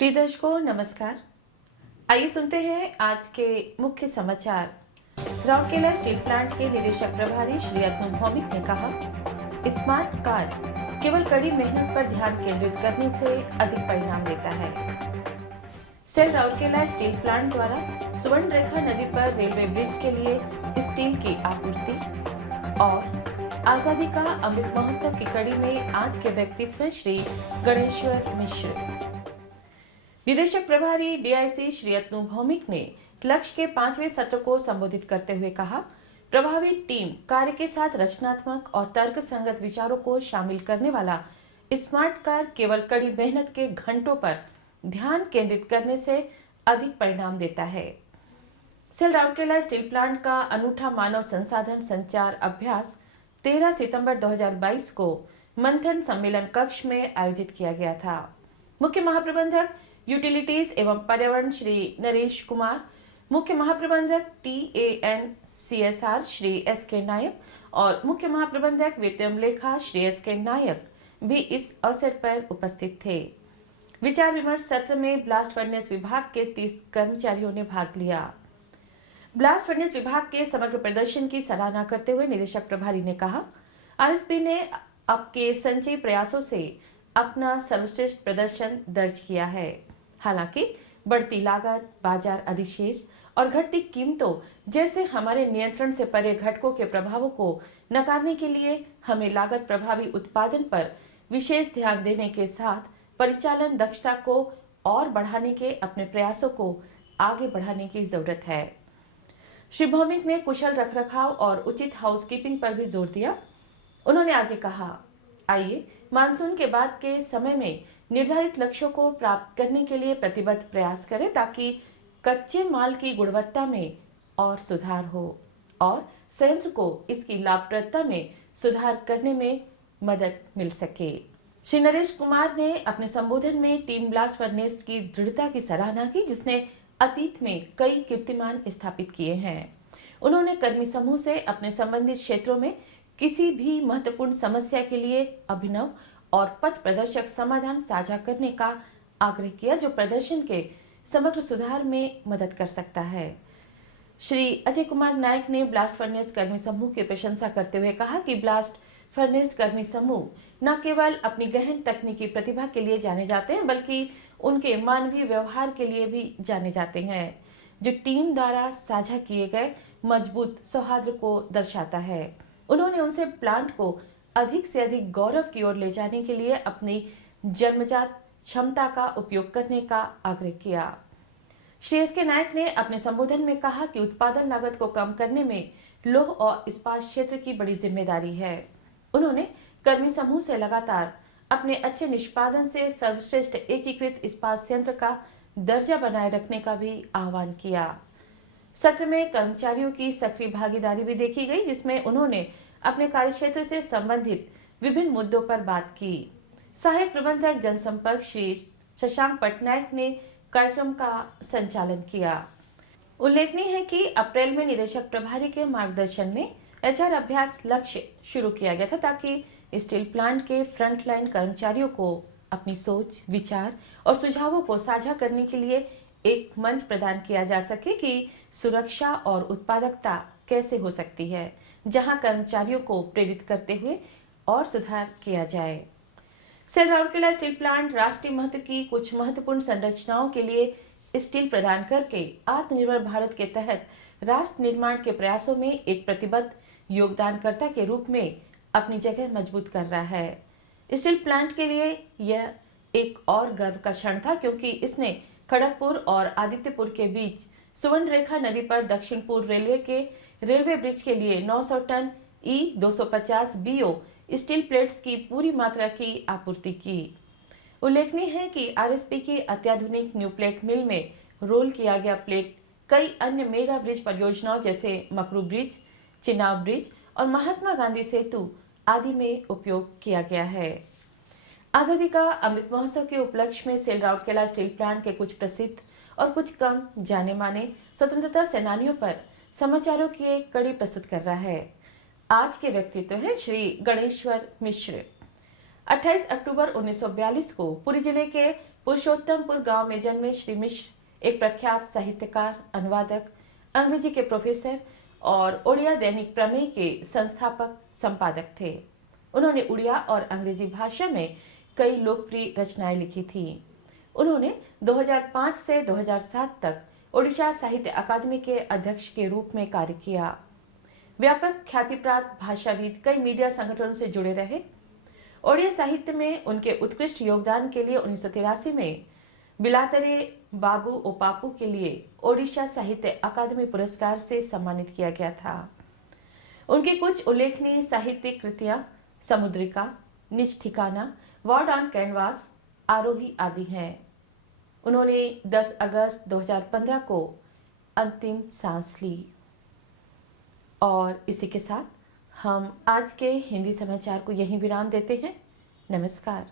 प्रिय दर्शकों नमस्कार। आइए सुनते हैं आज के मुख्य समाचार। राउरकेला स्टील प्लांट के निदेशक प्रभारी श्री अतनु भौमिक ने कहा, स्मार्ट कार केवल कड़ी मेहनत पर ध्यान केंद्रित करने से अधिक परिणाम देता है। सेल राउरकेला स्टील प्लांट द्वारा सुवर्ण रेखा नदी पर रेलवे ब्रिज के लिए स्टील की आपूर्ति और आजादी का अमृत महोत्सव की कड़ी में आज के व्यक्तित्व श्री गणेश्वर मिश्र। निदेशक प्रभारी डीआईसी श्री अतनु भौमिक ने लक्ष्य के 5वें सत्र को संबोधित करते हुए कहा, प्रभावी टीम कार्य के साथ रचनात्मक और तर्क संगत विचारों को शामिल करने वाला स्मार्ट कार केवल कड़ी मेहनत के घंटों पर ध्यान केंद्रित करने से अधिक परिणाम देता है। सेल राउरकेला स्टील प्लांट का अनूठा मानव संसाधन संचार अभ्यास 13 सितंबर 2022 को मंथन सम्मेलन कक्ष में आयोजित किया गया था। मुख्य महाप्रबंधक यूटिलिटीज एवं पर्यावरण श्री नरेश कुमार, मुख्य महाप्रबंधक TAN-CSR श्री SK नायक और मुख्य महाप्रबंधक वित्तम लेखा श्री SK नायक भी इस अवसर पर उपस्थित थे। विचार विमर्श सत्र में ब्लास्ट फर्नेस विभाग के 30 कर्मचारियों ने भाग लिया। ब्लास्ट फर्नेस विभाग के समग्र प्रदर्शन की सराहना करते हुए निदेशक प्रभारी ने कहा, RSP ने आपके संचयी प्रयासों से अपना सर्वश्रेष्ठ प्रदर्शन दर्ज किया है। हालांकि बढ़ती लागत, बाजार अधिशेष और घटती कीमतों जैसे हमारे नियंत्रण से परे घटकों के प्रभावों को नकारने के लिए हमें लागत प्रभावी उत्पादन पर विशेष ध्यान देने के साथ परिचालन दक्षता को और बढ़ाने के अपने प्रयासों को आगे बढ़ाने की जरूरत है। श्री भौमिक ने कुशल रखरखाव और उचित हाउसकीपिंग पर भी जोर दिया। उन्होंने आगे कहा, आइए मानसून के बाद के समय में निर्धारित लक्ष्यों को प्राप्त करने के लिए प्रतिबद्ध प्रयास करें ताकि कच्चे माल की गुणवत्ता में और सुधार हो और संयंत्र को इसकी लाभप्रदता में सुधार करने में मदद मिल सके। श्री नरेश कुमार ने अपने संबोधन में टीम ब्लास्ट फर्नेस की दृढ़ता की सराहना की, जिसने अतीत में कई कीर्तिमान स्थापित किए हैं। उन्होंने कर्मी समूह से अपने संबंधित क्षेत्रों में किसी भी महत्वपूर्ण समस्या के लिए अभिनव और पथ प्रदर्शक समाधान साझा करने का आग्रह किया, जो प्रदर्शन के समग्र सुधार में मदद कर सकता है। श्री अजय कुमार नायक ने ब्लास्ट फर्नेस कर्मी समूह की प्रशंसा करते हुए कहा कि ब्लास्ट फर्नेस कर्मी समूह न केवल अपनी गहन तकनीकी प्रतिभा के लिए जाने जाते हैं, बल्कि उनके मानवीय व्यवहार के लिए भी जाने जाते हैं, जो टीम द्वारा साझा किए गए मजबूत सौहार्द को दर्शाता है। उन्होंने उनसे प्लांट को अधिक से अधिक गौरव की ओर ले जाने के लिए अपनी जन्मजात क्षमता का उपयोग करने का आग्रह किया। श्री SK नायक ने अपने संबोधन में कहा कि उत्पादन लागत को कम करने में लौह और इस्पात क्षेत्र की बड़ी जिम्मेदारी है। उन्होंने कर्मी समूह से लगातार अपने अच्छे निष्पादन से सर्वश्रेष्ठ एकीकृत इस्पात संयंत्र का दर्जा बनाए रखने का भी आह्वान किया। सत्र में कर्मचारियों की सक्रिय भागीदारी भी देखी गई, जिसमें उन्होंने अपने कार्यक्षेत्र से संबंधित विभिन्न मुद्दों पर बात की। सहायक प्रबंधक जनसंपर्क श्री शशांक पटनायक ने कार्यक्रम का संचालन किया। उल्लेखनीय है कि अप्रैल में निदेशक प्रभारी के मार्गदर्शन में HR अभ्यास लक्ष्य शुरू किया गया था, ताकि स्टील प्लांट के फ्रंटलाइन कर्मचारियों को अपनी सोच, विचार और सुझावों को साझा करने के लिए एक मंच प्रदान किया जा सके कि सुरक्षा और उत्पादकता कैसे हो सकती है, जहां कर्मचारियों को प्रेरित करते हुए और सुधार किया जाए। सेल राउरकेला स्टील प्लांट राष्ट्रीय महत्व की कुछ महत्वपूर्ण संरचनाओं के लिए स्टील प्रदान करके आत्मनिर्भर भारत के तहत राष्ट्र निर्माण के प्रयासों में एक प्रतिबद्ध योगदानकर्ता के रूप में अपनी जगह मजबूत कर रहा है। स्टील प्लांट के लिए यह एक और गर्व का क्षण था, क्योंकि इसने खड़गपुर और आदित्यपुर के बीच सुवर्ण रेखा नदी पर दक्षिण पूर्व रेलवे के रेलवे ब्रिज के लिए 900 ton E250 BO steel plates की पूरी मात्रा की आपूर्ति की। उल्लेखनीय है कि RSP की अत्याधुनिक न्यू प्लेट मिल में रोल किया गया प्लेट कई अन्य मेगा ब्रिज परियोजनाओं जैसे मकरू ब्रिज, चिनाब ब्रिज और महात्मा गांधी सेतु आदि में उपयोग किया गया है। आजादी का अमृत महोत्सव के उपलक्ष्य में सेल राउरकेला स्टील प्लांट के कुछ प्रसिद्ध और कुछ कम जाने माने स्वतंत्रता सेनानियों पर समाचारों की एक कड़ी प्रस्तुत कर रहा है। आज के व्यक्तित्व है श्री गणेश्वर मिश्र। 28 अक्टूबर 1942 को पुरी जिले के पुरुषोत्तमपुर गांव में जन्मे श्री मिश्र एक प्रख्यात साहित्यकार, अनुवादक, अंग्रेजी के प्रोफेसर और उड़िया दैनिक प्रमेय के संस्थापक संपादक थे। उन्होंने उड़िया और अंग्रेजी भाषा में कई लोकप्रिय रचनाएं लिखी थी। उन्होंने 2005 से 2007 तक ओडिशा साहित्य अकादमी के अध्यक्ष के रूप में कार्य किया। व्यापक ख्याति प्राप्त भाषाविद कई मीडिया संगठनों से जुड़े रहे। ओडिया साहित्य में उनके उत्कृष्ट योगदान के लिए 1983 में बिलातरे बाबू ओपापू के लिए ओडिशा साहित्य अकादमी पुरस्कार से सम्मानित किया गया था। उनकी कुछ उल्लेखनीय साहित्यिक कृतियां समुद्रिका, निज ठिकाना, वर्ड ऑन कैनवास, आरोही आदि हैं। उन्होंने 10 अगस्त 2015 को अंतिम सांस ली। और इसी के साथ हम आज के हिंदी समाचार को यहीं विराम देते हैं। नमस्कार।